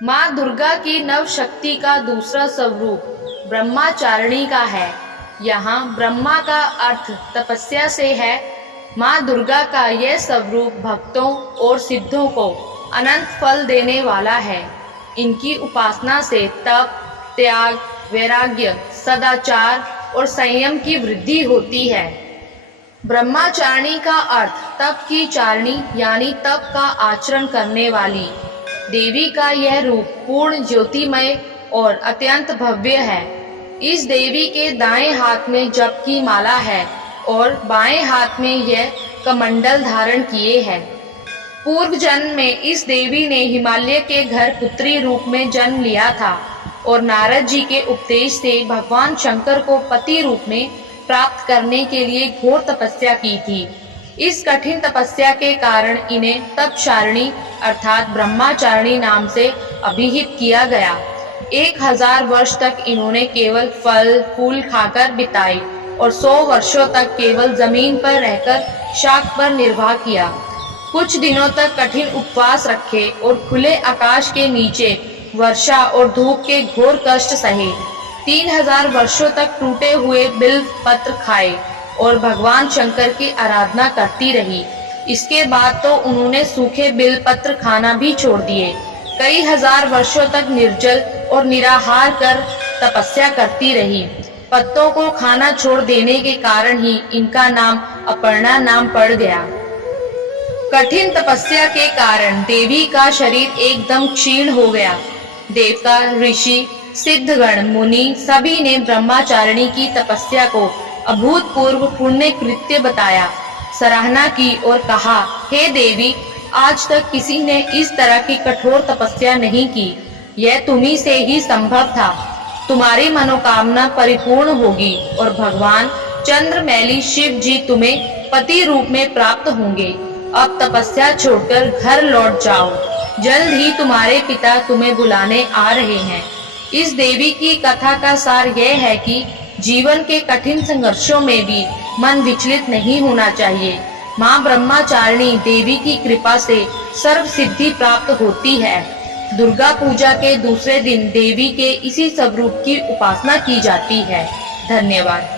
माँ दुर्गा की नव शक्ति का दूसरा स्वरूप ब्रह्मचारिणी का है। यहाँ ब्रह्मा का अर्थ तपस्या से है। माँ दुर्गा का यह स्वरूप भक्तों और सिद्धों को अनंत फल देने वाला है। इनकी उपासना से तप, त्याग, वैराग्य, सदाचार और संयम की वृद्धि होती है। ब्रह्मचारिणी का अर्थ तप की चारिणी यानी तप का आचरण करने वाली। देवी का यह रूप पूर्ण ज्योतिमय और अत्यंत भव्य है। इस देवी के दाएं हाथ में जप की माला है और बाएं हाथ में यह कमंडल धारण किए है। पूर्व जन्म में इस देवी ने हिमालय के घर पुत्री रूप में जन्म लिया था और नारद जी के उपदेश से भगवान शंकर को पति रूप में प्राप्त करने के लिए घोर तपस्या की थी। इस कठिन तपस्या के कारण इन्हें तपचारिणी अर्थात ब्रह्मचारिणी नाम से अभिहित किया गया। 1000 वर्ष तक इन्होंने केवल फल फूल खाकर बिताई और 100 वर्षों तक केवल जमीन पर रहकर शाक पर निर्वाह किया। कुछ दिनों तक कठिन उपवास रखे और खुले आकाश के नीचे वर्षा और धूप के घोर कष्ट सहे। 3000 वर्षों तक टूटे हुए बिल्व पत्र खाए और भगवान शंकर की आराधना करती रही। इसके बाद तो उन्होंने सूखे बिल्व पत्र खाना भी छोड़ दिए। कई हजार वर्षों तक निर्जल और निराहार कर तपस्या करती रही। पत्तों को खाना छोड़ देने के कारण ही इनका नाम अपर्णा नाम पड़ गया। कठिन तपस्या के कारण देवी का शरीर एकदम क्षीण हो गया। देवता, ऋषि, सिद्धगण, मुनि सभी ने ब्रह्मचारिणी की तपस्या को अभूतपूर्व पुण्य कृत्य बताया, सराहना की और कहा, हे देवी, आज तक किसी ने इस तरह की कठोर तपस्या नहीं की। यह तुम्ही से ही संभव था। तुम्हारी मनोकामना परिपूर्ण होगी और भगवान चंद्रमैली शिव जी तुम्हें पति रूप में प्राप्त होंगे। अब तपस्या छोड़कर घर लौट जाओ। जल्द ही तुम्हारे पिता तुम्हें बुलाने आ रहे हैं। इस देवी की कथा का सार यह है कि जीवन के कठिन संघर्षों में भी मन विचलित नहीं होना चाहिए। माँ ब्रह्मचारिणी देवी की कृपा से सर्व सिद्धि प्राप्त होती है। दुर्गा पूजा के दूसरे दिन देवी के इसी स्वरूप की उपासना की जाती है। धन्यवाद।